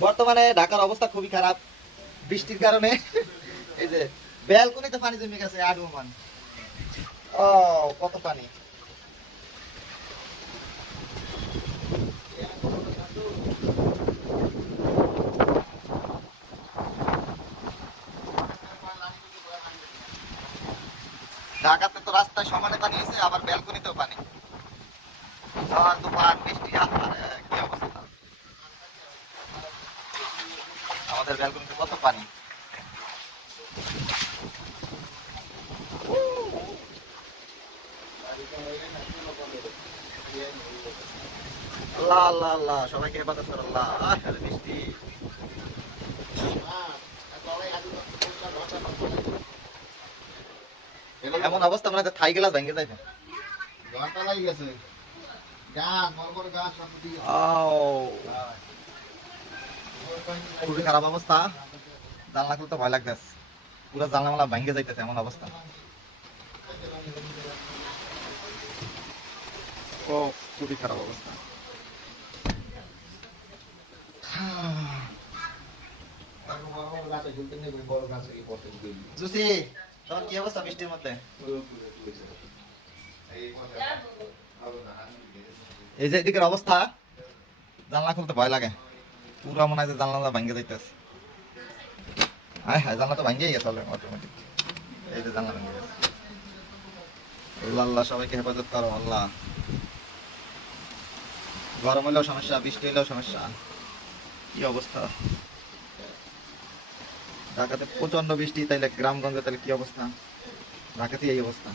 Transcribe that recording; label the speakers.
Speaker 1: বর্তমানে ঢাকার অবস্থা খুবই খারাপ। বৃষ্টির কারণে। এই যে ব্যালকনিতে পানি জমে গেছে আগমন ও কত পানি। ঢাকাতে তো রাস্তায় সমানে পানি আছে আবার ব্যালকনিতেও পানি। আর তুফান বৃষ্টি আহারে, কি অবস্থা আমাদের ব্যালকনিতে কত পানি? আল্লাহ আল্লাহ আল্লাহ সবাইকে হেফাজত করো আল্লাহ। আরে বৃষ্টি এমন অবস্থা মানে থাই গেলাস ভেঙে যাইবে।
Speaker 2: গাছ গাছ
Speaker 1: আও। খুবই খারাপ অবস্থা। জানলা খুলতে ভয় লাগতেছে। পুরো জানলা মালা ভেঙে যাইতেছে এমন অবস্থা। ও, খুবই খারাপ অবস্থা।
Speaker 2: কি
Speaker 1: অবস্থা বৃষ্টির মধ্যে? এই যে এদিকের অবস্থা, জানলা খুলতে ভয় লাগে। পুরো মনে হয় জানলা ভেঙে যাইতেছে। হ্যাঁ হ্যাঁ জানলা তো ভেঙেই গেছে অটোমেটিক এই যে জানলা ভেঙে গেছে। আল্লাহ সবাইকে হেফাজত করো, আল্লাহ। গরম হলেও সমস্যা, বৃষ্টি হলেও সমস্যা। কি অবস্থা? ঢাকাতে প্রচণ্ড বৃষ্টি, তাইলে গ্রামগঞ্জে তাহলে কি অবস্থা? ঢাকাতে এই অবস্থা।